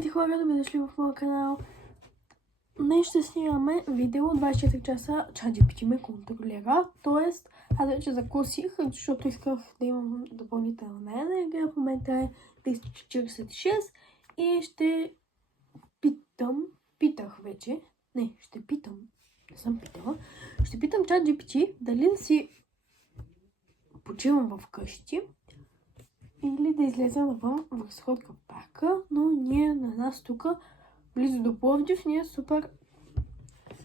Здравейте хора, добре дошли в моя канал. Днес ще снимаме видео 24 часа ChatGPT ме контролира. Тоест, аз вече закусих, защото исках да имам допълнителна енергия. В момента е 346 и ще питам ChatGPT дали да си почивам вкъщи или да излезем навън в разходка в парка, но на нас тук, близо до Пловдив, ни е супер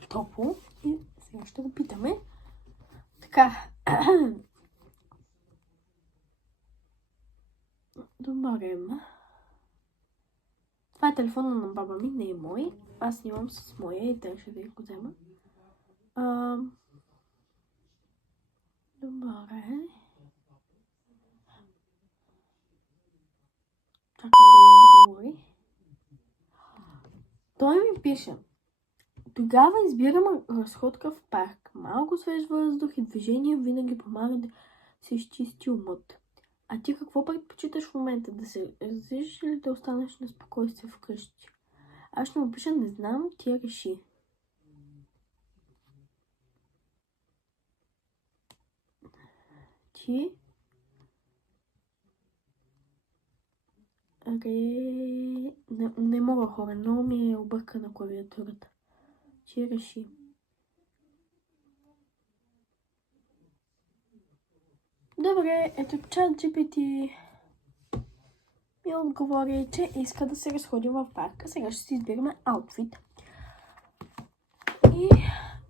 топло и сега ще го питаме. Така. Добре. Това е телефона на баба ми, не е мой. Аз снимам с моя и трябваше да го взема. Добре. Чакам да ми говори. Той ми пише: тогава избирам разходка в парк. Малко свеж въздух и движение винаги помага да се изчисти умът. А ти какво предпочиташ в момента? Да се различиш или да останеш на спокойствие вкъщи? Аз ще му пиша: не знам, ти реши. Ти не мога, хора, много ми е объркана клавиатурата. Ти реши. Добре, ето ChatGPT ми отговори, че иска да се разходим в парка. Сега ще си избираме аутфит. И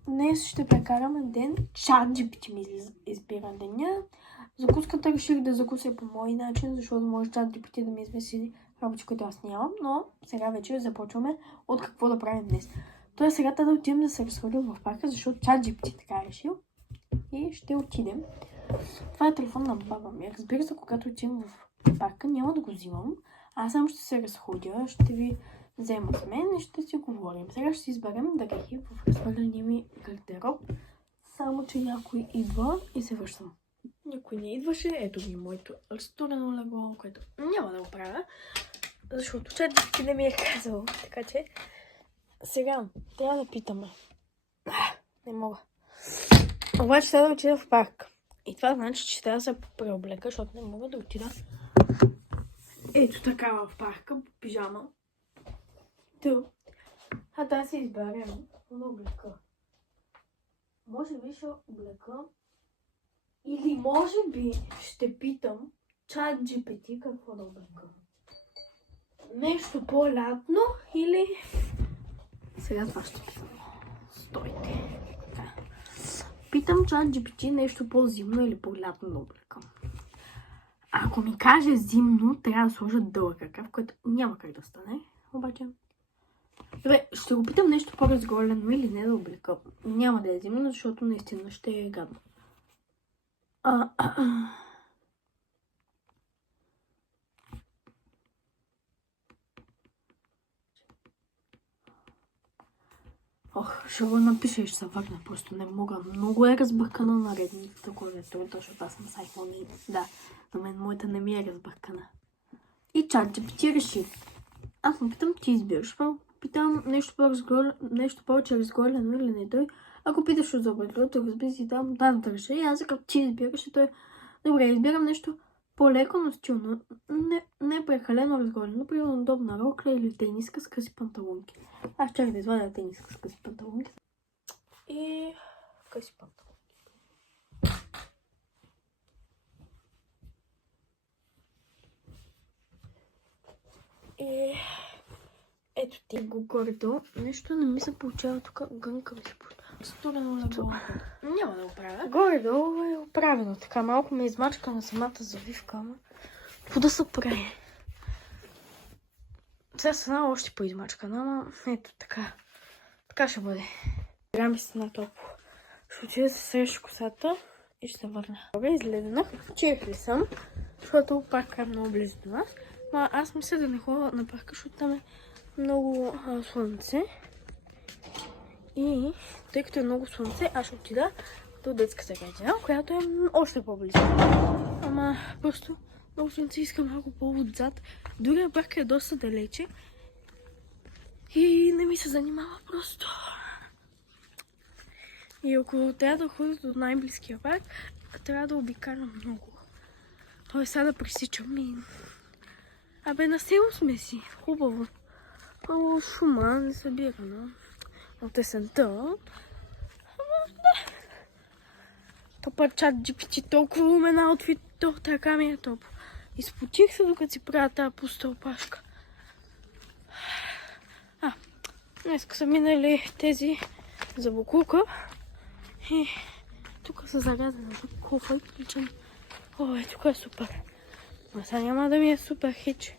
днес ще прекараме ден. ChatGPT ми избира деня. Закуската реших да закуся по мой начин, защото може ChatGPT да ми измисли работи, които аз нямам. Но сега вече започваме от какво да правим днес. Тоест сега да отидем да се разходим в парка, защото ChatGPT така е решил. И ще отидем. Това е телефон на баба ми. Разбира се, когато отидем в парка, няма да го взимам. Аз само ще се разходя, ще ви взема с мен и ще си говорим. Сега ще си изберем дрехи в разхвърления ми гардероб. Само, че някой идва и се връщам. Никой не идваше. Ето ми моето разтурено легло, което няма да го правя, защото ChatGPT не ми е казал. Така че сега трябва да питаме. Не мога. Обаче трябва да отида в парк. И това значи, че трябва да се преоблека, защото не мога да отида ето така в парка, по пижама. Да си изберем да облека. Може би ще облека. Или може би ще питам ChatGPT какво да облека. Нещо по-лятно или... Сега това ще питам. Стойте. Питам ChatGPT нещо по-зимно или по-лятно да облека. Ако ми каже зимно, трябва да сложа дълъг ръкав, което няма как да стане. Обаче... Добре, ще го питам нещо по-разголено или не да облека. Няма да е зимно, защото наистина ще е гадно. Ще го напиша и ще се върна. Просто не мога. Много е разбъркана наредната клавиатурата, защото аз съм с iPhone и да, на мен моята не ми е разбъркана. И ChatGPT реши. Аз му питам, ти избираш. Питам нещо повече разголено или не той. Ако питаш от забъркането, разбира си, да да реша. И аз като ти избираш, и той... Добре, избирам нещо по-леко, но стилно. Не прекалено разголено. Примерно удобна рокля или тениска с къси панталонки. Аз чакай да извадя тениска с къси панталонки. И къси панталонки. И ето ти го горе-долу. Нещо не ми се получава тук. Гънка ми се получава. Студено легло. Няма да го правя. Горе-долу е оправено. Така малко ме измачка на самата завивка, ама какво да се прави? Сега стана още по-измачкана, ама ето така. Така ще бъде. Сега ми стана топло. Ще отида да се среща косата и ще се върна. Добре, излезнах. Чех ли съм, защото парка е много близо до нас. Но аз мисля да не ходя на парка, защото там е много слънце. И тъй като е много слънце, аз ще отида до детската градина, която е още по-близо. Ама просто много слънце иска малко по-отзад. Дори парка е доста далече. И не ми се занимава просто. И ако трябва да ходя до най-близкия парк, трябва да обикалям много. Той сега да пресичам и... Абе, на село сме си. Хубаво. Много шума не събира, но... От есента. Ама, да. Топа чат GPT толкова умен аутфит, така ми е топ. Изпотих се, докато си правя тази пуста опашка. Днес са минали тези за буклука. И тук са зарязани за кофа и приличани. Ой, тук е супер. Но сега няма да ми е супер хич.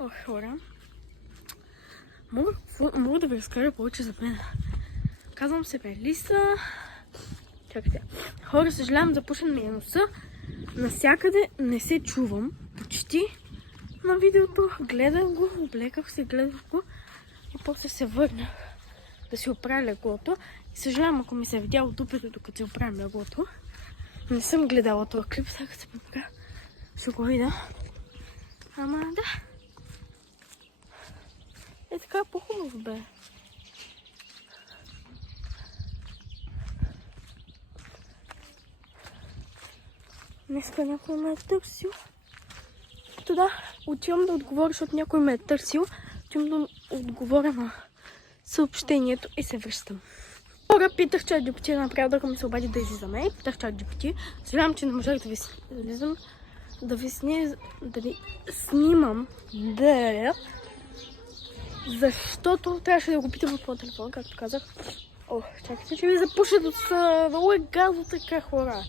Ох, хора. Мога да ви разкажа повече за мен. Казвам се Мелиса. Чакайте. Хора, съжалявам, запушен ми е носа. Насякъде не се чувам. Почти на видеото. Гледах го, облеках се, гледах го. И после се върнах да си оправя леглото. И съжалявам, ако ми се е видяло дупето, докато си оправям леглото. Не съм гледала този клип, сега се поправя. Ще го видя. Ама да. Е така по-хубаво бе. Днеска някой ме е търсил. Да, отивам да отговоря, защото някой ме е търсил. Отивам да отговоря на съобщението и се връщам. Хора, питах чат GPT да направя, докато ми се обади да излизаме. И питах чат GPT. Съжалявам, че не можах да ви излизам. Да ви снимам. Защото трябваше да го питам от моя телефон, както казах. Ох, чакайте, че ви запушат от много е газо така, хора.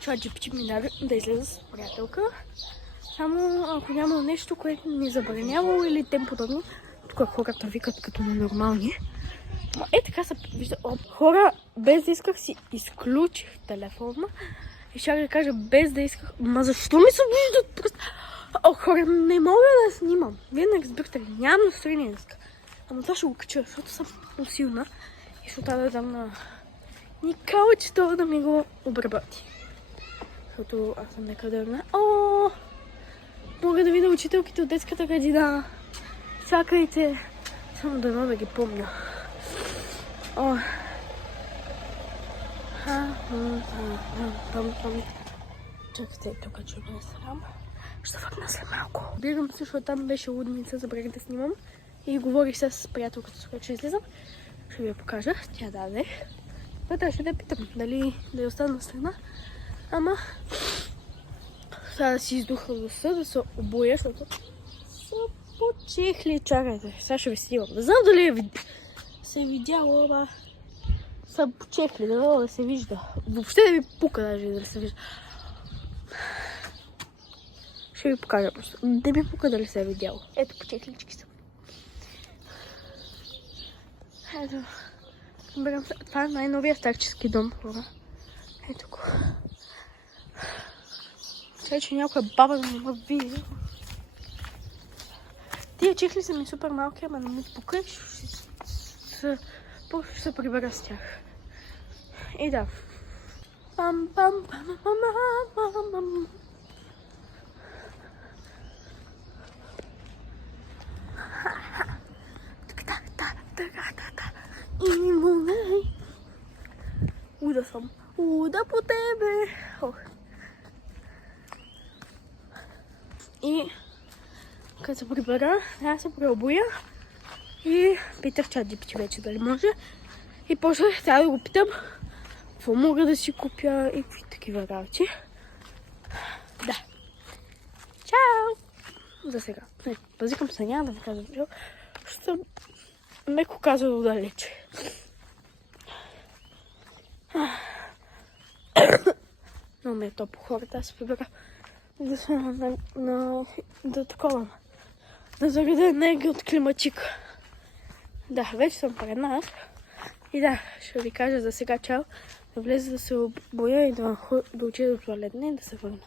Чат GPT ми даде да излезе с приятелка. Само ако няма нещо, което ми забранявало или тем подобно. Тук хората викат като ненормални. Е, така се вижда. Хора, без да исках си изключих телефона. И ще да кажа без да исках. Ма защо ми се виждат просто? Хора, не мога да снимам. Вие не разбирате ли? Нямам настроение днес. Ама това ще го кача, защото съм усилна. И ще трябва да дам на Никола, че това да ми го обработи. Защото аз съм некадърна. Мога да видя учителките от детската градина. Чакайте. Само дано да ги помня. Чакайте, тук че ме срам. Ще върна след малко. Бягам се, защото там беше лудница, забрах да снимам. И говорих с приятелката, с която ще излизам. Ще ви я покажа. Тя даде. Трябваше да питам дали да я остана на страна. Ама сега да си издуха носа, да се обоя, защото са почехли. Чакайте, сега ще ви снимам. Не знам дали се е видяло, ама са почехли, да се вижда. Въобще да ви пука даже да се вижда. Ще ви покажа просто. Не ми пука дали се е видяло. Ето почехлички са. Ето. Това е най-новия старчески дом, хора. Ето го. Сега, че някоя баба да не ме види. Тия чехли са ми супер малки, ама не ми пука и ще се прибера с тях. И да. Пам-пам-пам-пам-пам-пам. Уда съм. Уда по тебе. И като се прибера, трябва се преобуя. И питах чат GPT вече дали може. И после трябва да го питам какво мога да си купя и какви такива работи. Да. Чао! За сега. Пазикам се, няма да ви казвам, защото меко казано далече. Но ме е топло, хората. Аз се прибера да съм да такова. Да зареда енергия от климатик. Да, вече съм пред нас. И да, ще ви кажа за сега чао. Да влезе да се обоя и да отида до туалетна и да се върна.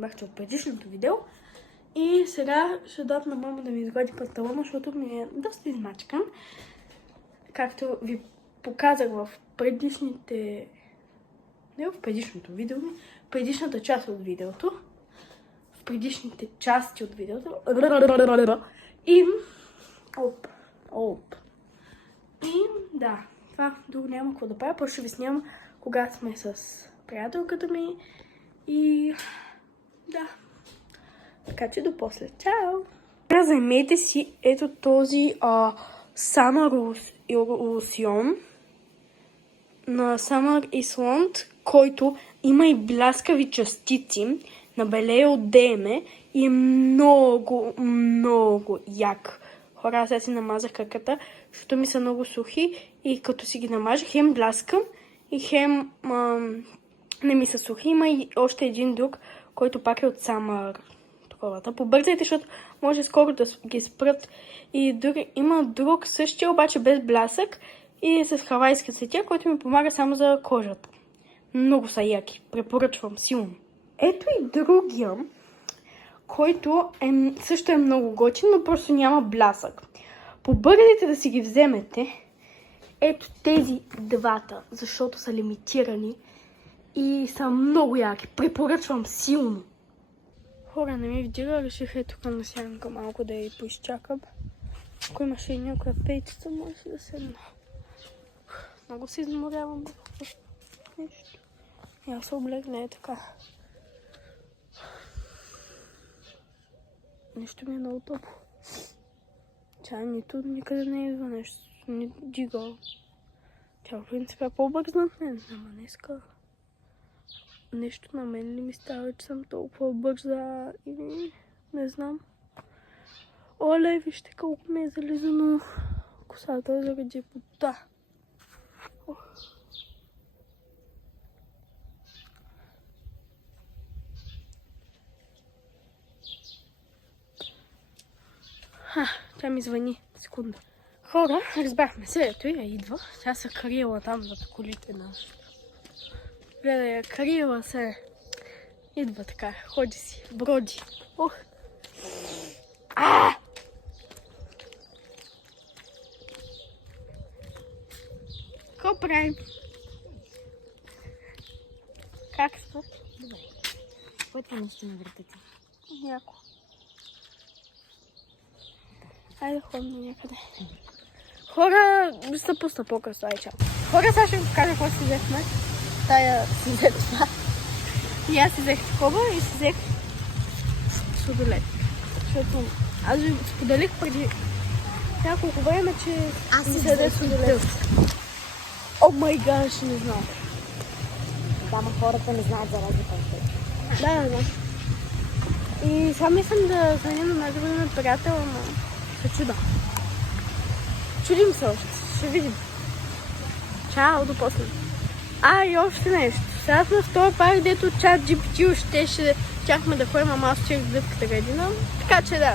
бахте от предишното видео. И сега ще дадат на мама да ми изглади панталона, защото ми е доста измачкан. Както ви показах в предишните... Не в предишното видео, в предишната част от видеото. В предишните части от видеото. И... И да, това друго няма какво да правя. Просто ще ви снимам, когато сме с приятелката ми. И да. Така че до после. Чао! Займете си ето този Summer Lotion на Summer Island, който има и бляскави частици. Набелее от ДМ и е много, много як. Хора, аз сега си намазах краката, защото ми са много сухи и като си ги намажа, хем бляскам и хем не ми са сухи. Има и още един друг, който пак е от Summer. Побързайте, защото може скоро да ги спрат. И има друг същия, обаче без блясък и с хавайска цветя, който ми помага само за кожата. Много са яки. Препоръчвам силно. Ето и другия, който също е много готин, но просто няма блясък. Побързайте да си ги вземете. Ето тези двата, защото са лимитирани и са много яки. Препоръчвам силно. Хора, не ми вдига, реших е тук на сянка малко да я поизчакам. Ако имаше и някоя пейчица, може да седна. Много се изморявам. Нещо. И аз се облегна така. Нещо ми е много топло. Тя нито никъде не идва нещо. Не дига. Тя в принцип е по-бързна от мен, ама днеска нещо на мен ли ми става, че съм толкова бърза или не знам. Оле, вижте колко ми е зализано косата заради пота. Тя ми звъни. Секунда. Хора, разбрахме се, ето я идва. Тя се карила там зад колите на... Гледай я, карила се. Идва така, ходи си, броди. Ох! Какво правим? Как сте? Добре. Кое това нещо на вратата? Няко. Айде ходим някъде. Хора, се пусна по-късно, ай чао. Хора, сега ще ви покажа какво си взехме. Тая си взе това. И аз си взех такова и си взех сладолет. Защото аз ви споделих преди няколко време, че аз си взех сладолет. О май гаш, не знам. Дама хората не знаят за разлика от теб. Да. И сега мислям да звъня на нашия време приятел, но се чуда. Чудим се още. Ще видим. Чао, до после. И още нещо. Сега сме в този парк, дето ChatGPT щяхме да ходим, ама аз чех в детската градина. Така че да.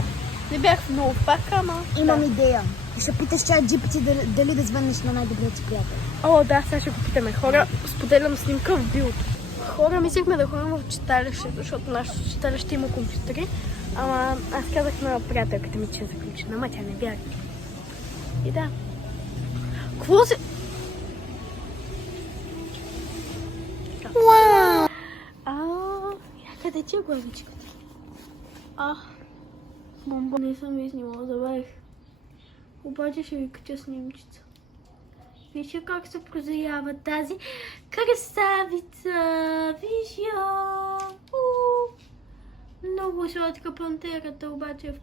Не бях много в парка, ама... Имам идея. Ще питаш ChatGPT дали да звъннеш на най-добрият си приятел. О, да, сега ще го питаме. Хора, споделям снимка в билото. Хора, мислихме да ходим в читалището, защото нашето читалище има компютъри. Ама аз казах на приятелката ми, че е заключена, ама тя не вярва. И да. Какво се... Уау! Къде ти е главичката? Бомба, не съм ви снимала, забравих. Обаче ще ви кача снимчица. Виж как се прозрява тази красавица. Виж я. Много сладка пантерата, обаче в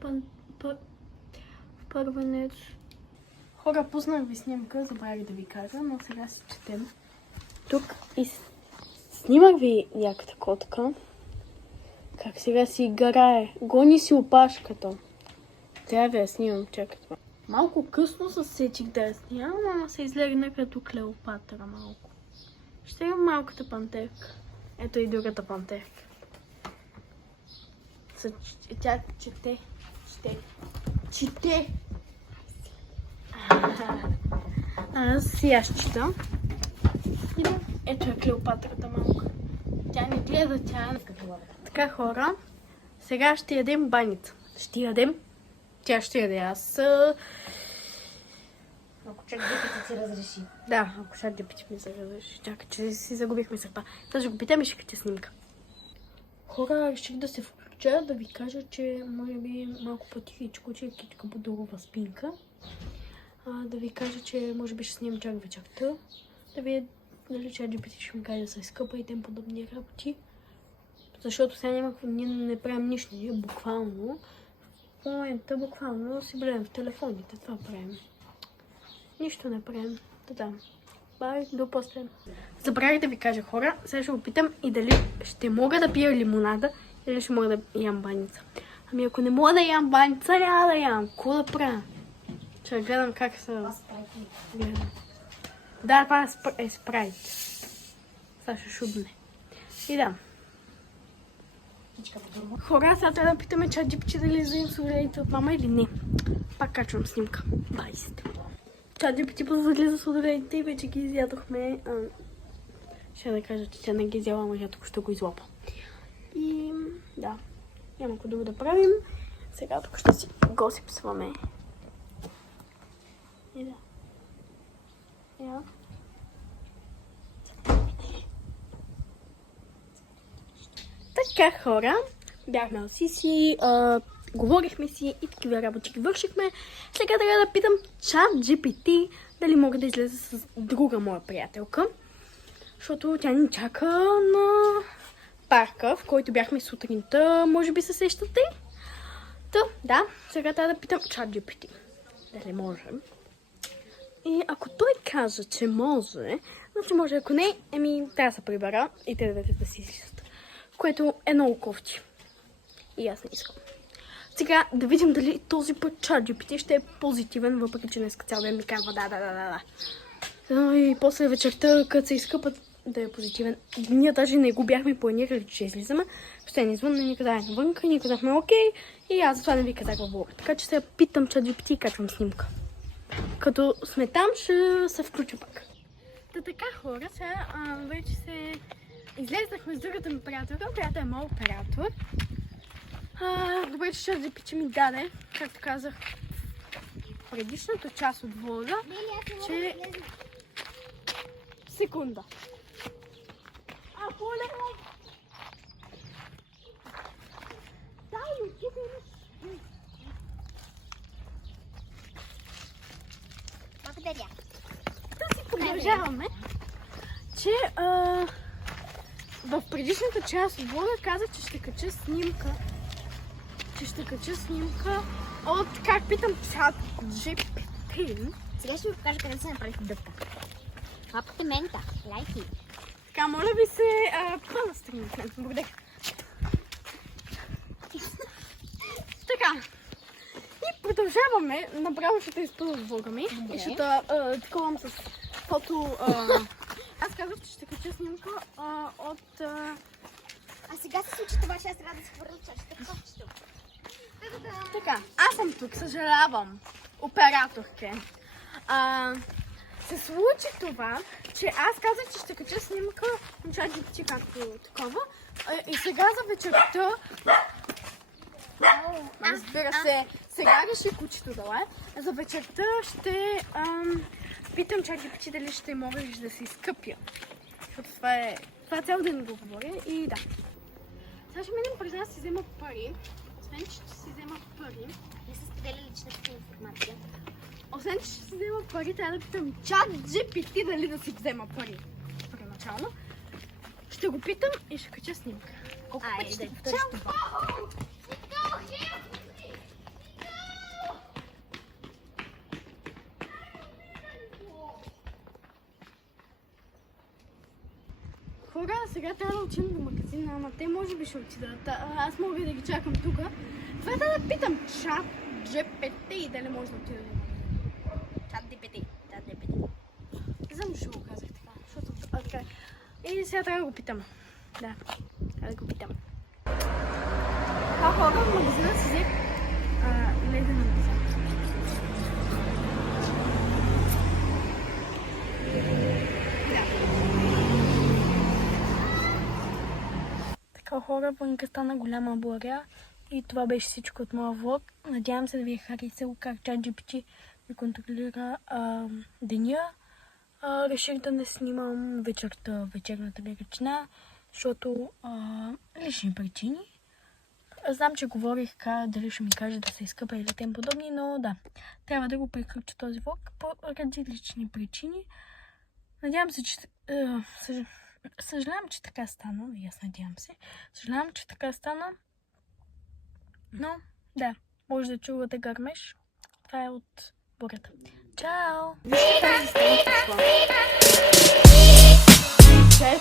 първенец. Хора, пуснах ви снимка, забравих да ви кажа, но сега си четем. Тук и снимах ви яката котка. Как сега си играе. Гони си опашката. Трябва да я снимам, чакайте. Малко късно се сетих да я снимам, ама се излегна като Клеопатра малко. Ще имам малката пантерка. Ето и другата пантерка. Тя чете. Аз чета. Ето е Клеопатрата малка. Тя не гледа, тя... Така, хора, сега ще ядем баница. Ще ядем. Тя ще яде. Аз... Ако чак дипите ти разреши. Да, ако чак дипите ми се разреши. Чакай, че си загубих мисълта. Даже го питам и ще кача снимка. Хора, реших да се включа, да ви кажа, че може би малко по-тихичко, че е кичка Бодорова спинка. Да ви кажа, че може би ще снимам чак вечерта. Да ви дали чак GPT ще ми каже да се изкъпа и тем подобни работи. Защото сега ние не правим нищо, ние буквално в момента буквално си гледам в телефоните, това правим. Нищо не правим. Да. Бай, до после. Забравих да ви кажа, хора, сега ще го питам и дали ще мога да пия лимонада или ще мога да ям баница. Ами ако не мога да ям баница, няма да ям. Какво да правя? Ще гледам как се гледам. Да, това е спрайт. Сега ще шубне. И да. Хора, сега трябва да питаме ChatGPT дали излизам сладоледите от мама или не. Пак качвам снимка. Байсте. ChatGPT позализа сладоледите и вече ги изядохме. Ще да кажа, че тя не ги изяла, ама тя току-що го излапа. И да, няма какво друго да правим. Сега тук ще си го сипсваме. И да. Я. Така, хора, бяхме на Сиси, говорихме си и такива работи ги вършихме. Сега трябва да питам ChatGPT дали мога да излезе с друга моя приятелка. Защото тя ни чака на парка, в който бяхме сутринта. Може би се сещате. Да, сега трябва да питам ChatGPT дали може. И ако той каже, че може, значи може, ако не, трябва да се прибера и те двете да си излизат. Което е много кофти. И аз не искам. Сега да видим дали този път ChatGPT ще е позитивен, въпреки че днес цял ден ми казва да. И после вечерта, като се изкъпат, да е позитивен. Ние даже не го бяхме планирали, че излизаме. Ще не извън, ни казахме навънка и ние казахме окей. И аз затова не ви казах във влога. Така че сега питам ChatGPT и качвам снимка. Като сме там, ще се включа пак. Така, хора, сега вече се излезнахме с другата ми приятелка, която е моят оператор. Добре, че ChatGPT ми даде, както казах, предишната част от влога, че... Секунда. Благодаря. Да си продължаваме, че в предишната част от влога казах, че ще кача снимка. От, как питам, ChatGPT. Сега ще ви покажа къде се направих дъвка. Апартамента. Лайки. Така, моля ви се, пълна снимка. Благодаря. Така. И продължаваме. Направо ще те изпълня с влога ми. И ще таковам с фото. Аз казах, че ще кача снимка от... А сега се случи това, че аз трябва да се върна чашата. Така, аз съм тук, съжалявам, операторке. Се случи това, че аз казах, че ще кача снимка на ChatGPT както такова. И сега за вечерта... Разбира се, сега реши кучето да е. За вечерта ще питам ChatGPT дали ще мога да се изкъпя. Защото това цял ден го говоря и да. Сега ще минем през нас си взема пари. Освен, че ще си взема пари. Не са споделя личната информация. Освен, че ще си взема пари, трябва да питам ChatGPT дали да си взема пари. Първоначално. Ще го питам и ще кача снимка. Колко пъти ще повториш това? Хора, сега трябва да отидем до магазина, ама те може би ще отидат. Аз мога да ги чакам тук. Това трябва да питам ChatGPT дали може да отида до магазина. ChatGPT. Не знам, защо го казах така, защото така. И сега трябва да го питам. Да, трябва да го питам. Хора, в магазина си взех ледена маса. хора, вънка стана голяма буря. И това беше всичко от моя влог. Надявам се да ви е харесало как ChatGPT ми контролира деня. Реших да не снимам вечерната лирична, защото лични причини. Знам, че говорих дали ще ми каже да се изкъпа или тем подобни, но да, трябва да го приключа този влог поради лични причини. Надявам се, че... съжалявам, че така стана. И аз надявам се. Съжалявам, че така стана. Но, да, може да чувате гърмеж. Това е от бурята. Чао! Вижте тази страна. Тя е